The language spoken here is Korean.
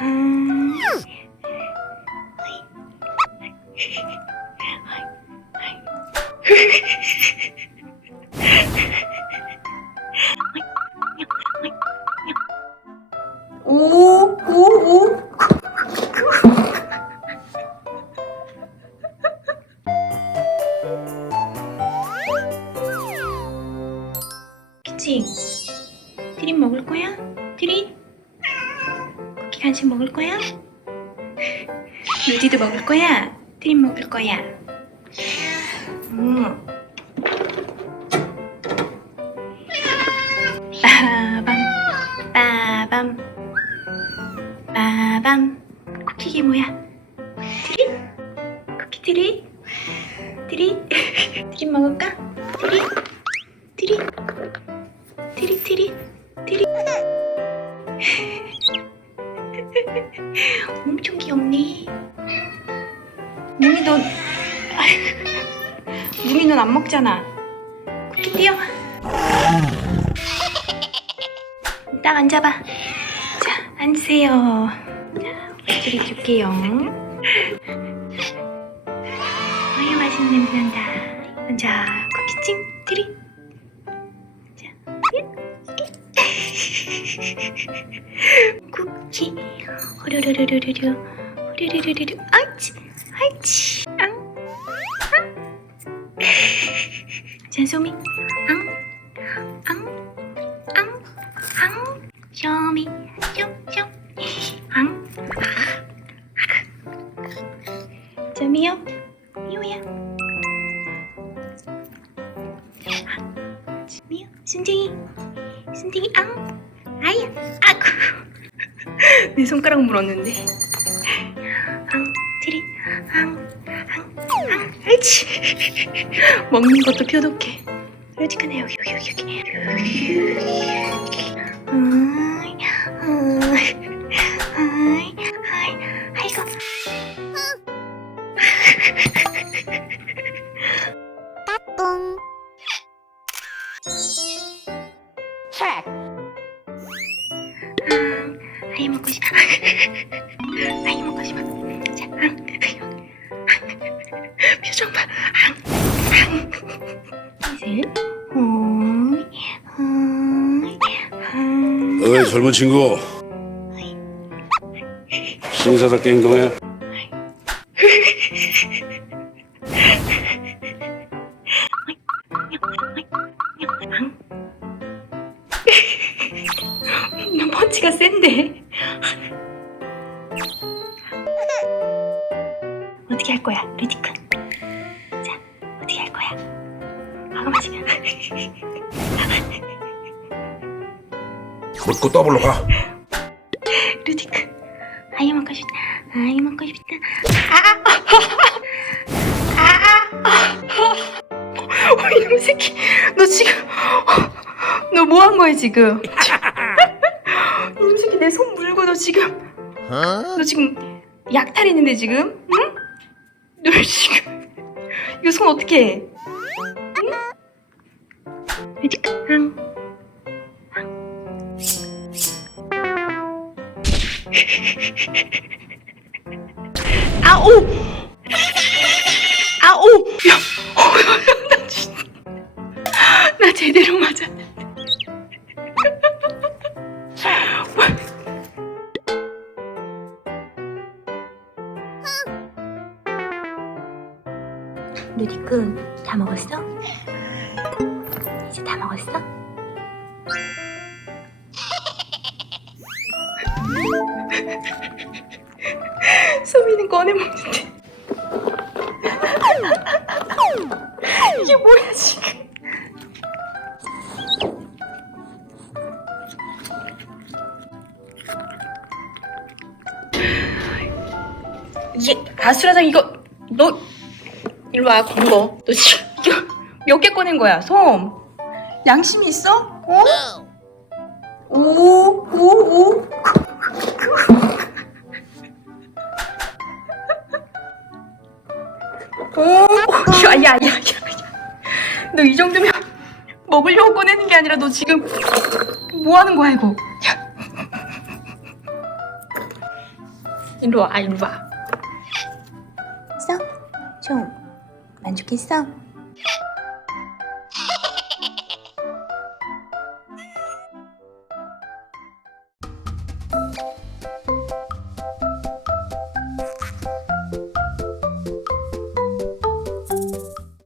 음. 오, 오, 오. 그치? 간식 먹을 거야? 루디도 먹을 거야? 트릿 먹을 거야? 음. 빠밤 빠밤 빠밤 쿠키 이게 뭐야? 트릿? 쿠키 트릿? 트릿? 트릿 먹을까? 트릿? 트릿? 트릿 트릿 트릿 엄청 귀엽네. 무미 넌 무미 넌안 먹잖아. 쿠키 뛰어. 딱 앉아봐. 자 앉으세요. 자 우리 줄게요. 아유 맛있는 냄새 난다. 자 쿠키찡 트릿 쿠키. 호르르르르르 호르르르르 아이치. 아이치. 앙. 앙. 잔소미. 앙앙앙앙. 쇼미. 쇼쇼 앙. 자, 미요? 미호야 순쟁이 순쟁이 앙 아야 아구. 내 손가락 물었는데. 앙 트리 앙앙앙 알지? 먹는 것도 표독해. 솔직하네. 여기 여기 여기 여기 아이 먹고 싶어. 자, 앙. 표정 봐. 앙, 앙. 이슬, 오이, 오이, 앙. 어이 젊은 친구 신사답게 행동해 너 펀치가 센데. 어떻게 할 거야, 루디큰? 자, 어떻게 할 거야? 아가 마시면. 묻고 더블로 가 루디큰. 아이 먹고 싶다. 아이 먹고 싶다. 아! 아! 아! 어, 이놈 새끼. 너 지금. 너 뭐 한 거야, 지금? 이놈 새끼 내 손 물고 너 지금. 너 지금 약탈 있는데 지금? 응? 너 지금 이거 손 어떻게 해? 응? 아오! 아오! 루디군 다 먹었어? 이제 다 먹었어? 소미는 꺼내 먹는데 이게 뭐야 지금 이게 아수라장 이거 너 일로 와 건거 너 지금 이거 몇 개 꺼낸 거야 솜 양심이 있어? 어? 오, 오, 오. 오, 야, 야, 야, 야, 야. 너 이 정도면 먹으려고 꺼내는 게 아니라 너 지금 뭐 하는 거야, 이거? 야. 이리 와, 이리 와. 만족했어?